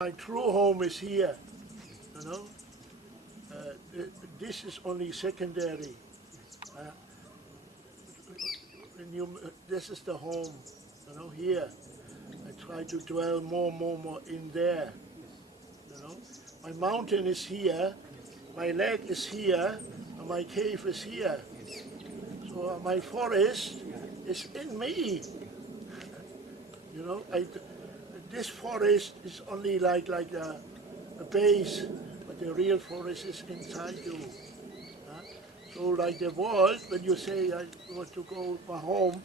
My true home is here, you know. This is only secondary. Uh, this is the home, you know. Here, I try to dwell more in there, you know. My mountain is here, my lake is here, and my cave is here. So my forest is in me, you know. This forest is only like a base, but the real forest is inside you. Huh? So like the world, when you say I want to go my home,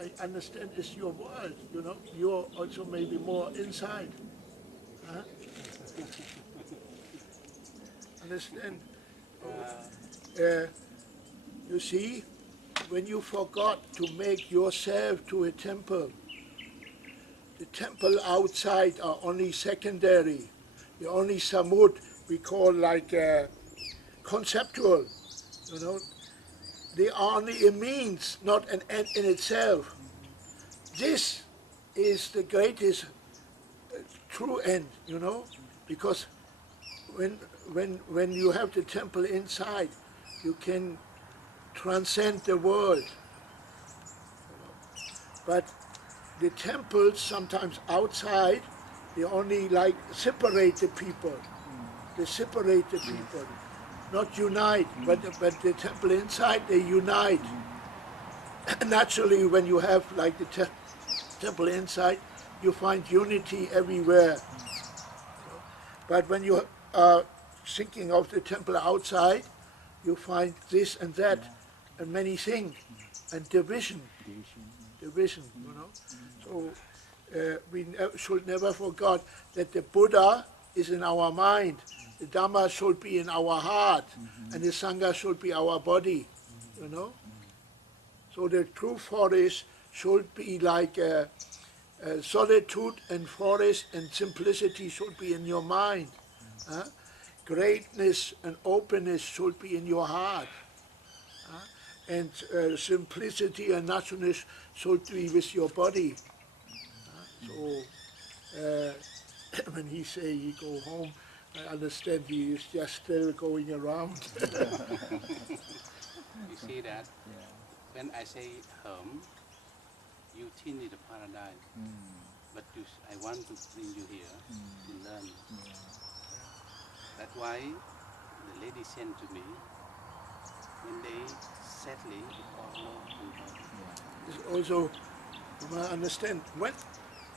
I understand it's your world, you know. You're also maybe more inside. Huh? Understand? Uh, you see, when you forgot to make yourself to a temple, the temple outside are only secondary. The only samud we call like conceptual, you know. They are only a means, not an end in itself. This is the greatest true end, you know, because when when you have the temple inside, you can transcend the world. But the temples sometimes outside, they only like separate the people. They separate the people, not unite. But the temple inside, they unite. Naturally, when you have like the temple inside, you find unity everywhere. But when you are thinking of the temple outside, you find this and that and many things and division, you know. So we should never forget that the Buddha is in our mind, the Dhamma should be in our heart, and the Sangha should be our body, you know. So the true forest should be like solitude and forest and simplicity should be in your mind. Huh? Greatness and openness should be in your heart. And simplicity and naturalness should be with your body. So when he say he go home, I understand he is just still going around. You see that when I say home, you think it's a paradise, but I want to bring you here to learn. That's why the lady sent to me when they sadly because Lord and God. It's also, you must understand,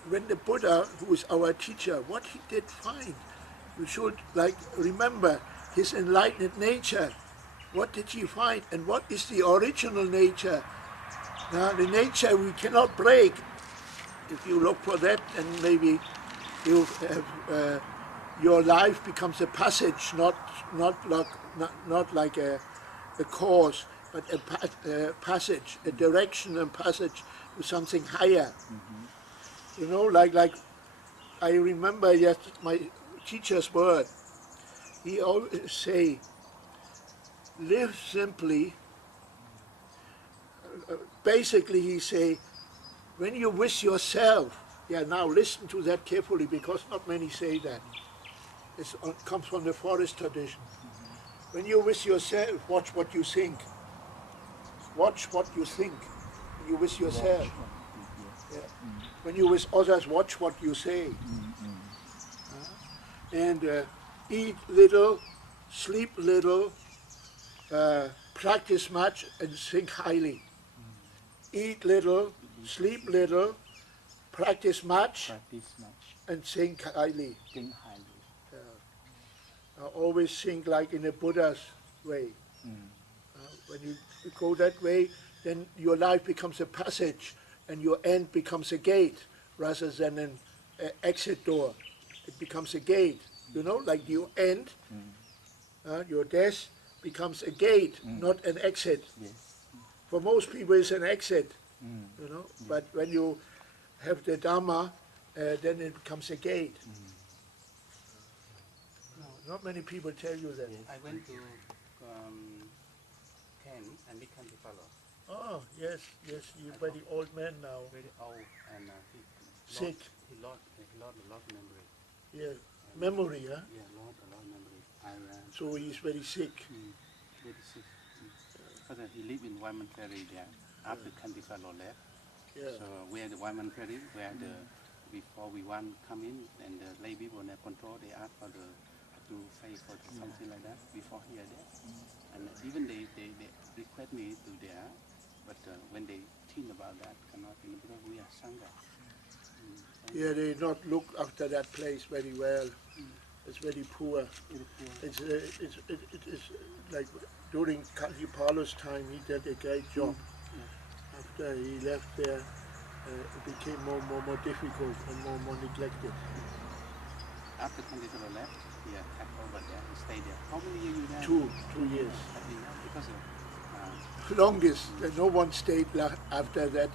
when the Buddha, who is our teacher, what he did find, you should like remember his enlightened nature. What did he find, and what is the original nature? Now, the nature we cannot break. If you look for that, then maybe you have, your life becomes a passage, not like a course, but a passage, a direction and passage to something higher. You know, like I remember yet my teacher's word. He always say, live simply. Basically, he say, when you wish yourself, yeah, now listen to that carefully because not many say that. It comes from the forest tradition. When you wish yourself, watch what you think. Watch what you think. When you wish yourself. Yeah. When you wish others, watch what you say. And eat little, sleep little, practice much, and think highly. Eat little, sleep little, practice much, and think highly. Always think like in a Buddha's way. When you go that way, then your life becomes a passage, and your end becomes a gate, rather than an exit door. It becomes a gate. You know, like your end, your death becomes a gate, not an exit. For most people, it's an exit. You know, but when you have the Dhamma, then it becomes a gate. Not many people tell you that. I went to Kent and became the fellow. Oh, yes, you're very old man now. Very old and Sick. He lost a lot of memory. Yeah, memory, huh? Yeah, a lot of memory. So he's very sick. Very sick. Because he lived in Wyman Ferry there after Kandy Fellow left. Yeah. So where the Wyman Ferry, where the before we want come in and the lay people in control, they ask for the to pay for the something like that before here there. And even they request me to there, but when they think about that, cannot because we are Sangha. Yeah, they not look after that place very well. It's very poor. It is like during Kandy Paulo's time, he did a great job. After he left there, it became more difficult and more neglected. After Kandy Fellow left, he had over there, he stayed there. How many years you there? 2 years. Because Longest. No one stayed after that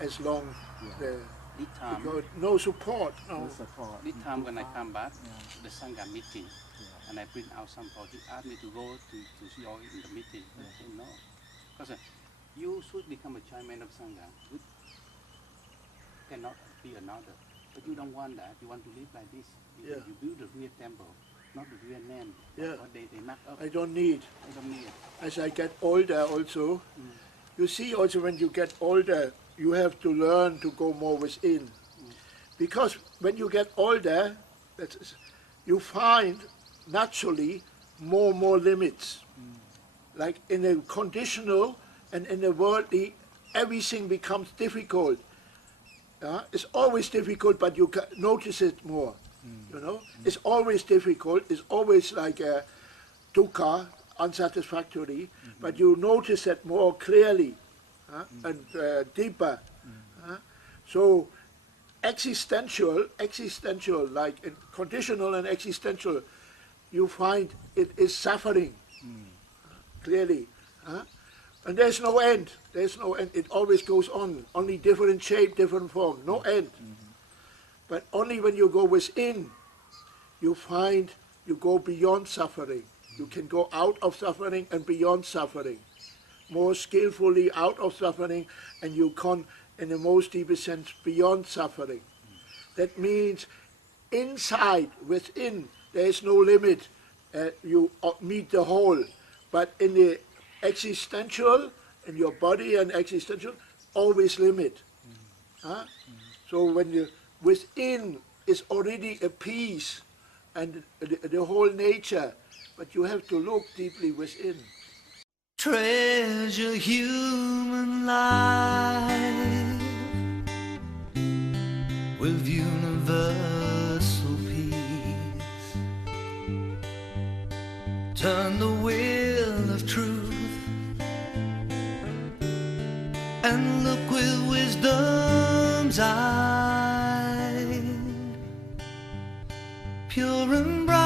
as long there. this time, Because no support. No. this time when I come back, the Sangha meeting, and I bring out some people. He asked me to go to join in the meeting. I said no, because you should become a chairman of Sangha. You cannot be another. But you don't want that. You want to live like this. You build the real temple, not the real name. Yeah. What they knock up. I don't need. I don't need it. As I get older also, you see also when you get older, you have to learn to go more within. Because when you get older, you find naturally more limits. Like in a conditional and in a worldly, everything becomes difficult. It's always difficult, but you can notice it more. You know, it's always difficult. It's always like a dukkha, unsatisfactory, but you notice it more clearly and deeper. So existential, like in conditional and existential, you find it is suffering clearly. And there's no end. There's no end. It always goes on. Only different shape, different form. No end. But only when you go within, you find you go beyond suffering. You can go out of suffering and beyond suffering. More skillfully out of suffering, and you can, in the most deepest sense, beyond suffering. That means inside, within, there is no limit. You meet the whole. But in the existential, in your body and existential, always limit. So when you within is already a peace and the whole nature, but you have to look deeply within. Treasure human life with universal peace. Turn the wheel of truth and look with wisdom's eye, pure and bright.